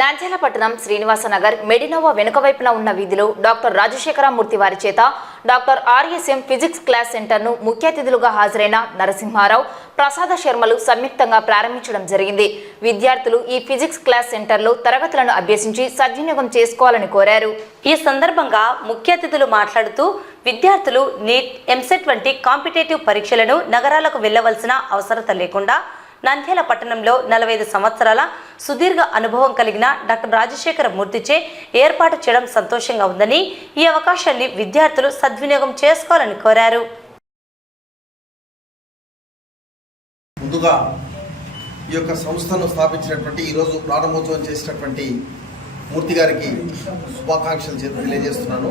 నాంచాల పట్టణం శ్రీనివాసనగర్ మెడినోవా వెనుక వైపున ఉన్న వీధిలో డాక్టర్ రాజశేఖరమూర్తి వారి చేత డాక్టర్ ఆర్ఎస్ఎం ఫిజిక్స్ క్లాస్ సెంటర్ను ముఖ్య అతిథులుగా హాజరైన నరసింహారావు ప్రసాద శర్మలు సంయుక్తంగా ప్రారంభించడం జరిగింది. విద్యార్థులు ఈ ఫిజిక్స్ క్లాస్ సెంటర్లో తరగతులను అభ్యసించి సద్వినియోగం చేసుకోవాలని కోరారు. ఈ సందర్భంగా ముఖ్య అతిథులు మాట్లాడుతూ విద్యార్థులు నీట్ ఎంసెట్ వంటి కాంపిటేటివ్ పరీక్షలను నగరాలకు వెళ్ళవలసిన అవసరత లేకుండా నంద్యాల పట్టణంలో నలభై ఐదు సంవత్సరాల సుదీర్ఘ అనుభవం కలిగిన డాక్టర్ రాజశేఖర మూర్తిచే ఏర్పాటు చేయడం సంతోషంగా ఉందని ఈ అవకాశాన్ని విద్యార్థులు సద్వినియోగం చేసుకోవాలని కోరారు. ముందుగా ఈ యొక్క సంస్థను స్థాపించినటువంటి ఈరోజు ప్రారంభోత్సవం చేసినటువంటి మూర్తి గారికి శుభాకాంక్షలు తెలియజేస్తున్నాను.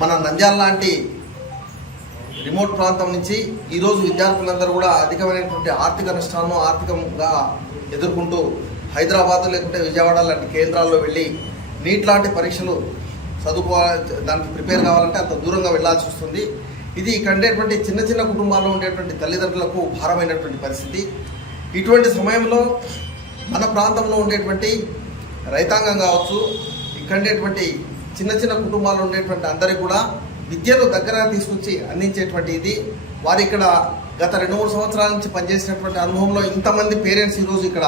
మన నంద్యాల లాంటి రిమోట్ ప్రాంతం నుంచి ఈరోజు విద్యార్థులందరూ కూడా అధికమైనటువంటి ఆర్థిక నష్టాలను ఆర్థికంగా ఎదుర్కొంటూ హైదరాబాద్ లేకుంటే విజయవాడ లాంటి కేంద్రాల్లో వెళ్ళి నీట్ లాంటి పరీక్షలు చదువుకోవాలి దానికి ప్రిపేర్ కావాలంటే అంత దూరంగా వెళ్ళాల్సి వస్తుంది. ఇది ఇక్కడ చిన్న చిన్న కుటుంబాల్లో ఉండేటువంటి తల్లిదండ్రులకు భారమైనటువంటి పరిస్థితి. ఇటువంటి సమయంలో మన ప్రాంతంలో ఉండేటువంటి రైతాంగం కావచ్చు ఇక్కడేటువంటి చిన్న చిన్న కుటుంబాల్లో ఉండేటువంటి అందరికీ కూడా విద్యను దగ్గర తీసుకొచ్చి అందించేటువంటి ఇది. వారు ఇక్కడ గత రెండు మూడు సంవత్సరాల నుంచి పనిచేసినటువంటి అనుభవంలో ఇంతమంది పేరెంట్స్ ఈరోజు ఇక్కడ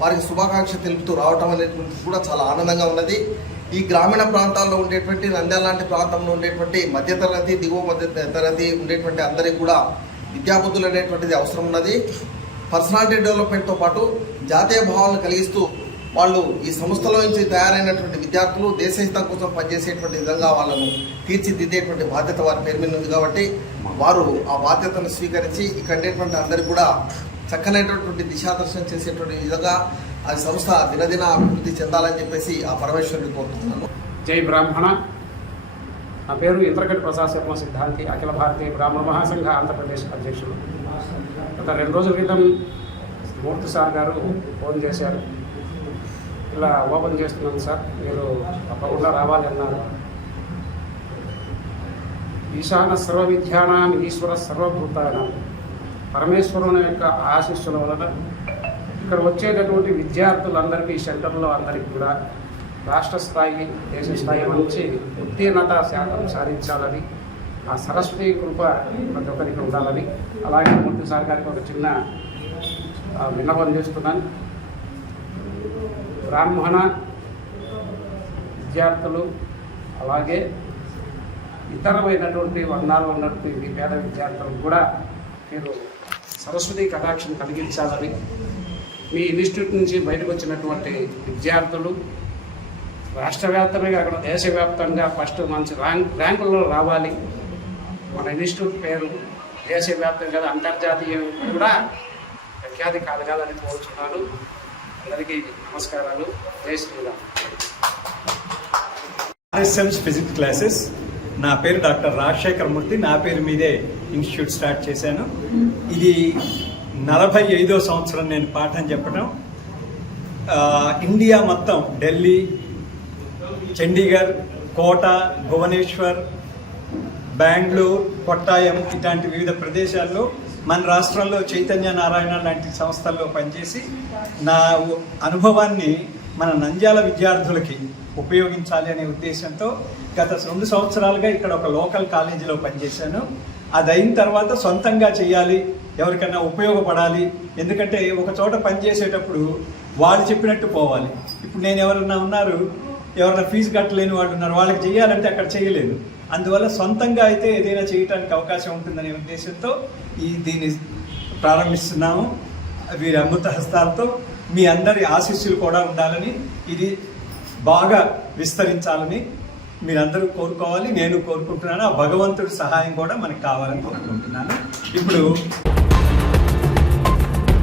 వారికి శుభాకాంక్ష తెలుపుతూ రావటం అనేటువంటిది కూడా చాలా ఆనందంగా ఉన్నది. ఈ గ్రామీణ ప్రాంతాల్లో ఉండేటువంటి నంద్యాల లాంటి ప్రాంతంలో ఉండేటువంటి మధ్యతరగతి దిగువ మధ్య తరగతి ఉండేటువంటి అందరికీ కూడా విద్యాబుద్ధులు అనేటువంటిది అవసరం ఉన్నది. పర్సనాలిటీ డెవలప్మెంట్తో పాటు జాతీయ భావాలను కలిగిస్తూ వాళ్ళు ఈ సంస్థలో నుంచి తయారైనటువంటి విద్యార్థులు దేశహితం కోసం పనిచేసేటువంటి విధంగా వాళ్ళను తీర్చిదిద్దేటువంటి బాధ్యత వారి పేరు మీద ఉంది కాబట్టి వారు ఆ బాధ్యతను స్వీకరించి ఇక్కడేటువంటి అందరికీ కూడా చక్కనైనటువంటి దిశాదర్శనం చేసేటువంటి విధంగా ఆ సంస్థ దినదిన అభివృద్ధి చెందాలని చెప్పేసి ఆ పరమేశ్వరుని కోరుతున్నాను జై బ్రాహ్మణ. నా పేరు ఇంద్రగడ్డి ప్రసాద్ శర్మ సిద్ధాంతి అఖిల భారతీయ బ్రాహ్మణ మహాసంఘ ఆంధ్రప్రదేశ్ అధ్యక్షుడు. గత రెండు రోజుల క్రితం మూర్తి సార్ గారు ఫోన్ చేశారు. ఇలా ఓపెన్ చేస్తున్నాను సార్. మీరు తప్పకుండా రావాలి అన్నారు. ఈశాన సర్వ విద్యానాం ఈశ్వర సర్వభూతానం. పరమేశ్వరుని యొక్క ఆశీస్సుల వలన ఇక్కడ వచ్చేటటువంటి విద్యార్థులందరికీ ఈ సెంటర్లో అందరికీ కూడా రాష్ట్ర స్థాయి దేశ స్థాయి నుంచి ఉత్తీర్ణత శాతం సాధించాలని ఆ సరస్వతి కృప ప్రతి ఒక్కరికి ఉండాలని అలాగే మూర్తి సార్ గారికి ఒక చిన్న విన్నపం చేస్తున్నాను. బ్రాహ్మణ విద్యార్థులు అలాగే ఇతరమైనటువంటి వర్ణాలు ఉన్నటువంటి పేద విద్యార్థులకు కూడా మీరు సరస్వతి కటాక్షం కలిగించాలని మీ ఇన్స్టిట్యూట్ నుంచి బయటకు వచ్చినటువంటి విద్యార్థులు రాష్ట్ర వ్యాప్తంగా కాకుండా దేశవ్యాప్తంగా ఫస్ట్ మంచి ర్యాంక్ ర్యాంకుల్లో రావాలి. మన ఇన్స్టిట్యూట్ పేరు దేశవ్యాప్తంగా అంతర్జాతీయ కూడా ప్రఖ్యాతి కలగాలని కోరుచున్నాను. అందరికీ నమస్కారాలు. జై శ్రీరామ్. ఆర్ఎస్ఎంస్ physics classes. నా పేరు డాక్టర్ రాజశేఖర మూర్తి. నా పేరు మీదే ఇన్స్టిట్యూట్ స్టార్ట్ చేశాను. ఇది నలభై ఐదో సంవత్సరం నేను పాఠం చెప్పడం ఇండియా మొత్తం ఢిల్లీ చండీగఢ్ కోట భువనేశ్వర్ బెంగళూరు కొట్టాయం ఇలాంటి వివిధ ప్రదేశాల్లో మన రాష్ట్రంలో చైతన్య నారాయణ లాంటి సంస్థల్లో పనిచేసి నా అనుభవాన్ని మన నంద్యాల విద్యార్థులకి ఉపయోగించాలి అనే ఉద్దేశంతో గత రెండు సంవత్సరాలుగా ఇక్కడ ఒక లోకల్ కాలేజీలో పనిచేశాను. అది అయిన తర్వాత సొంతంగా చేయాలి ఎవరికైనా ఉపయోగపడాలి. ఎందుకంటే ఒక చోట పనిచేసేటప్పుడు వాళ్ళు చెప్పినట్టు పోవాలి. ఇప్పుడు నేను ఎవరన్నా ఉన్నారు ఎవరైనా ఫీజు కట్టలేని వాళ్ళు ఉన్నారు వాళ్ళకి చేయాలంటే అక్కడ చేయలేదు. అందువల్ల సొంతంగా అయితే ఏదైనా చేయడానికి అవకాశం ఉంటుందనే ఉద్దేశంతో ఈ దీన్ని ప్రారంభిస్తున్నాము. వీరి అమృత హస్తాలతో మీ అందరి ఆశీస్సులు కూడా ఉండాలని ఇది బాగా విస్తరించాలని మీరందరూ కోరుకోవాలి. నేను కోరుకుంటున్నాను. ఆ భగవంతుడి సహాయం కూడా మనకు కావాలని కోరుకుంటున్నాను. ఇప్పుడు